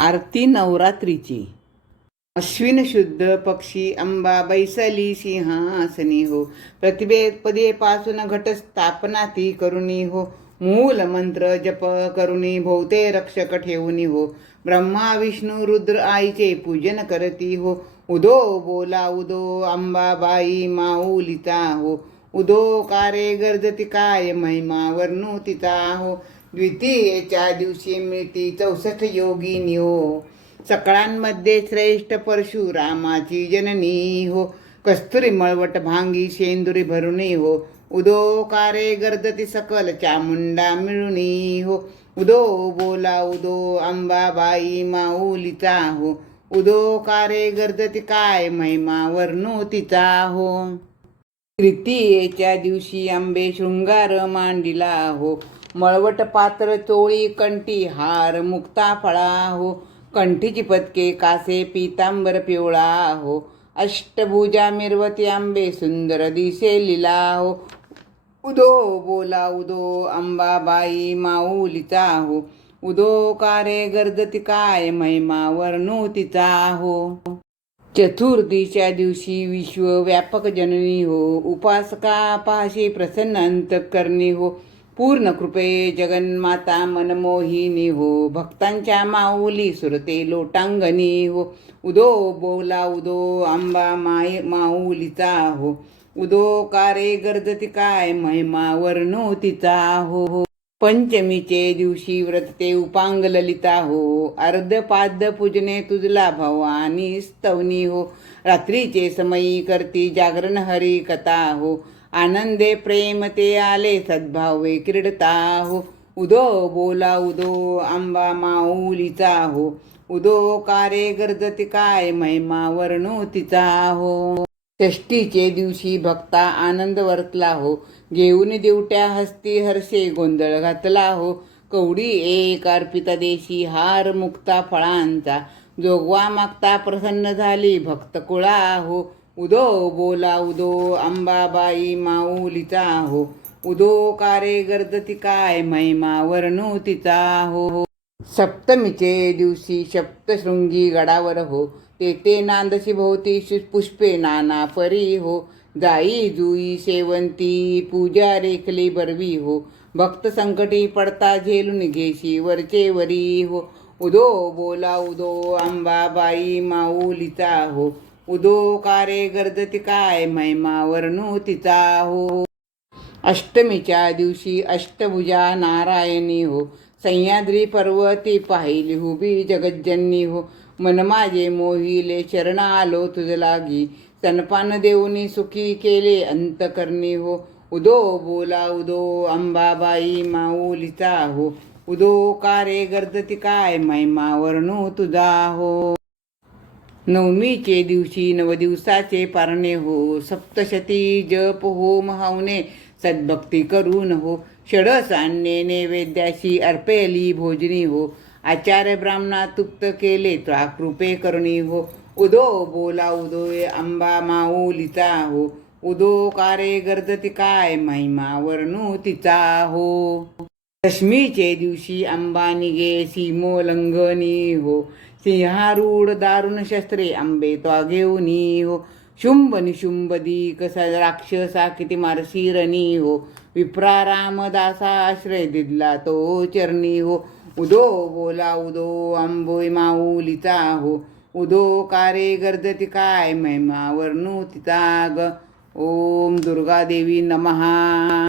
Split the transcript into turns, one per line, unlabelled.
आरती नवरात्रीची. अश्विन शुद्ध पक्षी अंबा बैसली सिंहासनी हो. प्रतिभे पासून घट स्थापना ती करुणी हो. मूल मंत्र जप करुणी भोवते रक्षक ठेवूनी हो. ब्रह्मा विष्णू रुद्र आईचे पूजन करती हो. उदो बोला उदो अंबाबाई माऊलिता हो. उदो कारे गर्जती काय महिमा वर्णू तिचा हो. द्वितीयेच्या दिवशी मिळती चौसष्ट योगिनी हो सकळांमध्ये श्रेष्ठ परशुरामाची जननी हो. कस्तुरी मळवट भांगी शेंदुरी भरुणी हो. उदो कारे गर्दती सकल चामुंडा मिळुनी हो. उदो बोला उदो अंबाबाई माऊलीचा हो. उदो कारे गर्दती काय महिमा वर्णू तिचा हो. तृतीयेच्या दिवशी आंबे शृंगार मांडिला हो. मळवट पात्र चोळी कंठी हार मुक्ता फळा हो कंठीची पदके कासे पितांबर पिवळा हो अष्टभुजा मिरवती आंबे सुंदर दिसे लिला हो उदो बोला उदो अंबाबाई माऊलीचा हो उदो कारे गर्दती काय महिमा वर्णू तिचा हो चतुर्दीच्या दिवशी विश्वव्यापक जननी हो. उपासका पाहशी प्रसन्न अंतकरणी हो. पूर्ण कृपे जगन्माता मनमोहिनी हो भक्तांच्या माऊली सुरते लोटांगणी हो. उदो बोला उदो आंबा माय माऊलीचा हो. उदो कारे गर्दती काय महिमा वर्णो तिचा हो. हो पंचमीचे दिवशी व्रत ते उपांग ललिता हो. अर्ध पाद्य पूजने तुझला भवानी स्तवनी हो. रात्रीचे समयी करती जागरण हरी कथा हो. आनंदे प्रेम ते आले सद्भावे क्रीडता हो उदो बोला उदो आंबा माऊलीचा हो उदो कारे गर्जती काय महिमा वर्णू तिचा हो षष्टीचे दिवशी भक्ता आनंद वर्तला हो घेऊन देवट्या हस्ती हर्षे गोंधळ घातला हो कवडी एक अर्पिता देशी हार मुक्ता फळांचा. जोगवा मागता प्रसन्न झाली भक्त कुळा हो उदो बोला उदो अंबाबाई माऊलीचा हो. उदो कारे गर्दती काय महिमा वर्णू तिचा हो. सप्तमीचे दिवशी सप्तशृंगी गडावर हो. तेथे नांदशी भोवती पुष्पे नाना परी हो. जाई जुई शेवंती पूजा रेखली बरवी हो. भक्त संकटी पडता झेलून घेशी वरचे वरी हो. उदो बोला उदो अंबाबाई माऊलीचा हो. उदोकारे गर्दती काय महिमा वर्णू तिचा हो अष्टमीच्या दिवशी अष्टभुजा नारायणी हो. सह्याद्री पर्वती पाहिली हो हुबी जगज्जननी हो. मन माझे मोहिले शरण आलो तुझ लागी. स्तनपान देऊनी सुखी केले अंतकरणी हो. उदो बोला उदो अंबाबाई माऊलीचा हो. उदो कारे गर्दती काय महिमा वर्णू तुझा हो नवमीचे दिवशी नवदिवसाचे पारणे हो सप्तशती जप हो महावने सद्भक्ती करून हो षडस आणणे नैवेद्याशी अर्पेली भोजनी हो आचार्य ब्राह्मणा तुप्त केले त्वा कृपे करणी हो उदो बोला उदो अंबा माऊलीचा हो उदो कारे गर्दती काय महिमा वर्णू तिचा हो. दशमीचे दिवशी अंबा निगे सीमोल्लंघनी हो सिंहारूढ दारुण शस्त्रे आंबे त्वा घेऊनी हो शुंभ निशुंभ दीक राक्षसा किती मारशीरणी हो. विप्रा रामदासा आश्रय दिदला तो चरणी हो. उदो बोला उदो आंबोय माऊलीचा हो. उदो कारे गर्दती काय महिमा वर्णू तिचा ग. ओम दुर्गा देवी नमहा.